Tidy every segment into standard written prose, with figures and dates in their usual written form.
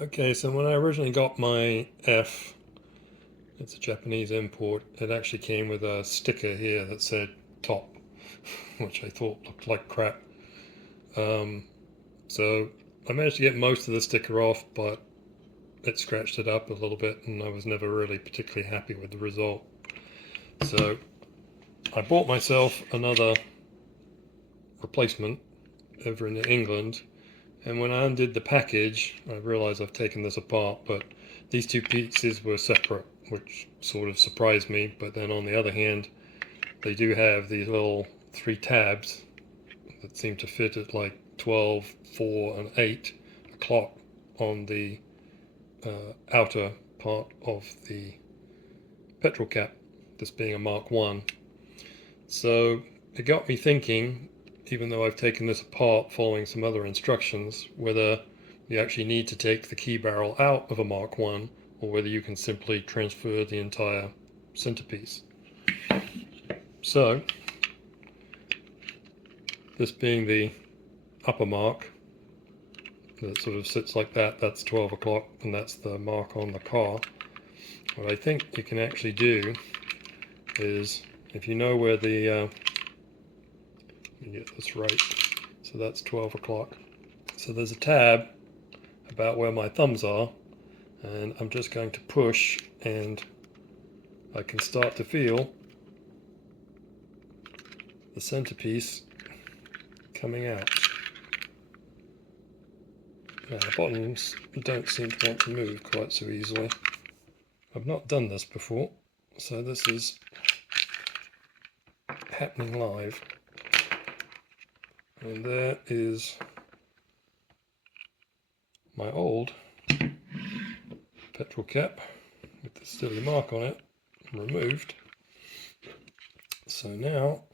Okay, so when I originally got my F, it's a Japanese import, it actually came with a sticker here that said top, which I thought looked like crap. So I managed to get most of the sticker off, but it scratched it up a little bit and I was never really particularly happy with the result. So I bought myself another replacement over in England, and when I undid the package I realized I've taken this apart, but these two pieces were separate, which sort of surprised me. But then on the other hand, they do have these little 3 tabs that seem to fit at like 12, 4 and 8 o'clock on the outer part of the petrol cap, this being a Mark 1. So it got me thinking, even though I've taken this apart following some other instructions, whether you actually need to take the key barrel out of a Mark 1 or whether you can simply transfer the entire centerpiece. So this being the upper mark that sort of sits like that, that's 12 o'clock, and that's the mark on the car. What I think you can actually do is, if you know where the let me get this right, so that's 12 o'clock, so there's a tab about where my thumbs are, and I'm just going to push and I can start to feel the centerpiece coming out. Now the bottoms don't seem to want to move quite so easily. I've not done this before, so this is happening live. And there is my old petrol cap with the silly mark on it removed. So now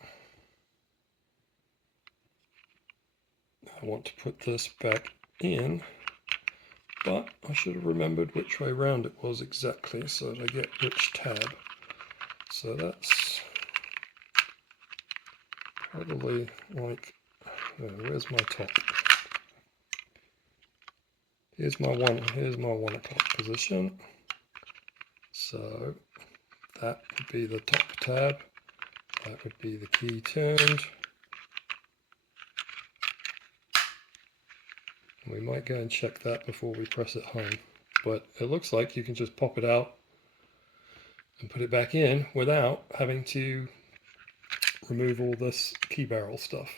I want to put this back in, but I should have remembered which way round it was exactly so that I get which tab. So that's probably like, where's my top? Here's my 1 o'clock position. So that would be the top tab, that would be the key turned. We might go and check that before we press it home, but it looks like you can just pop it out and put it back in without having to remove all this key barrel stuff.